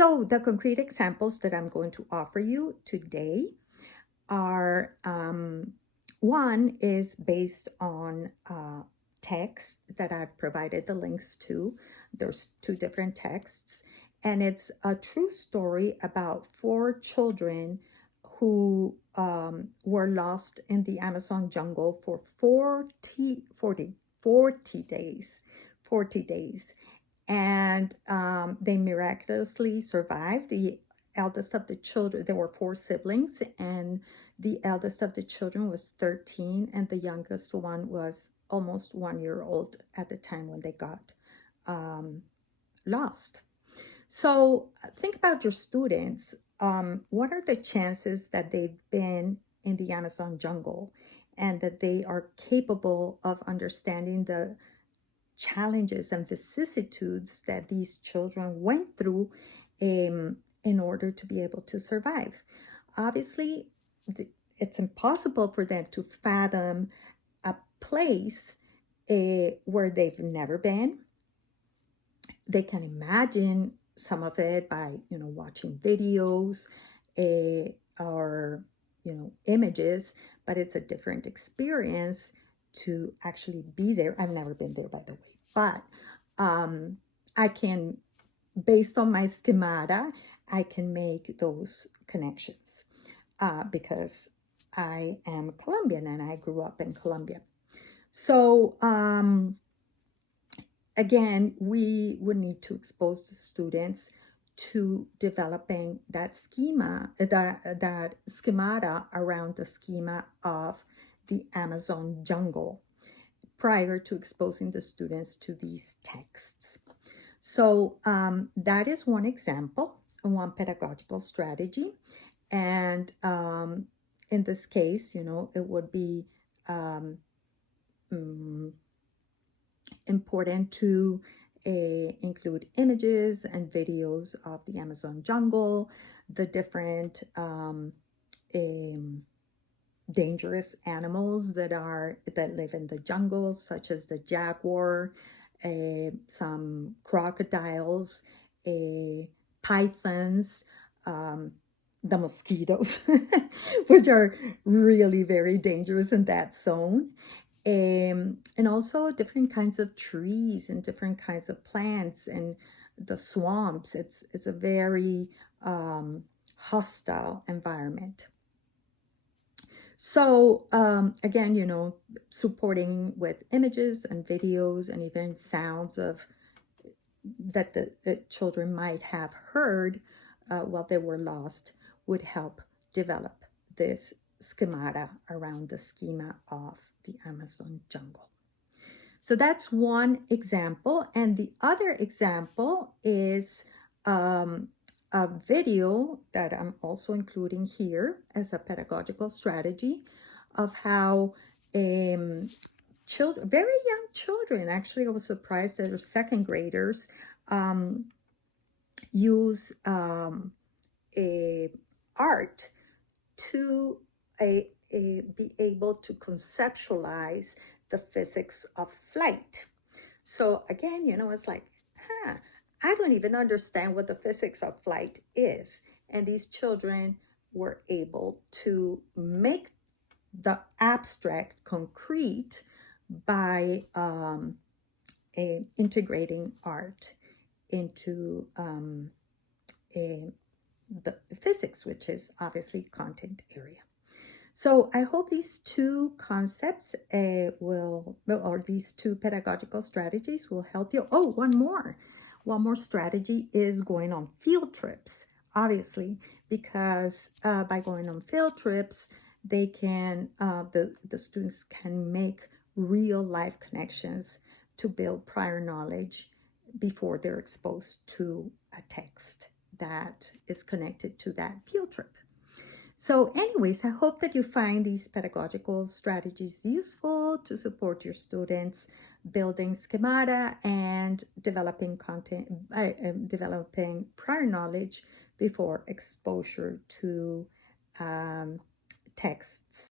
So the concrete examples that I'm going to offer you today are one is based on text that I've provided the links to. There's two different texts, and it's a true story about four children who were lost in the Amazon jungle for 40 days. 40 days. And they miraculously survived. The eldest of the children, there were four siblings, and the eldest of the children was 13, and the youngest one was almost 1 year old at the time when they got lost. So think about your students. What are the chances that they've been in the Amazon jungle and that they are capable of understanding the challenges and vicissitudes that these children went through in order to be able to survive? Obviously, it's impossible for them to fathom a place where they've never been. They can imagine some of it by, watching videos or, images, but it's a different experience to actually be there. I've never been there, by the way, but I can, based on my schemata, I can make those connections because I am Colombian and I grew up in Colombia. So again, we would need to expose the students to developing that that schemata around the schema of the Amazon jungle prior to exposing the students to these texts. So that is one example, one pedagogical strategy. And in this case, it would be important to include images and videos of the Amazon jungle, the different dangerous animals that live in the jungle, such as the jaguar, some crocodiles, pythons, the mosquitoes, which are really very dangerous in that zone. And also different kinds of trees and different kinds of plants and the swamps. It's a very hostile environment. So again, supporting with images and videos and even sounds of that the children might have heard while they were lost would help develop this schemata around the schema of the Amazon jungle. So that's one example. And the other example is a video that I'm also including here as a pedagogical strategy of how children, very young children, actually I was surprised that they're second graders, use art to be able to conceptualize the physics of flight. So again, it's like, I don't even understand what the physics of flight is. And these children were able to make the abstract concrete by integrating art into the physics, which is obviously content area. So I hope these two concepts or these two pedagogical strategies will help you. Oh, one more strategy is going on field trips, obviously, because by going on field trips, they can, the students can make real life connections to build prior knowledge before they're exposed to a text that is connected to that field trip. So anyways, I hope that you find these pedagogical strategies useful to support your students building schemata and developing developing prior knowledge before exposure to texts.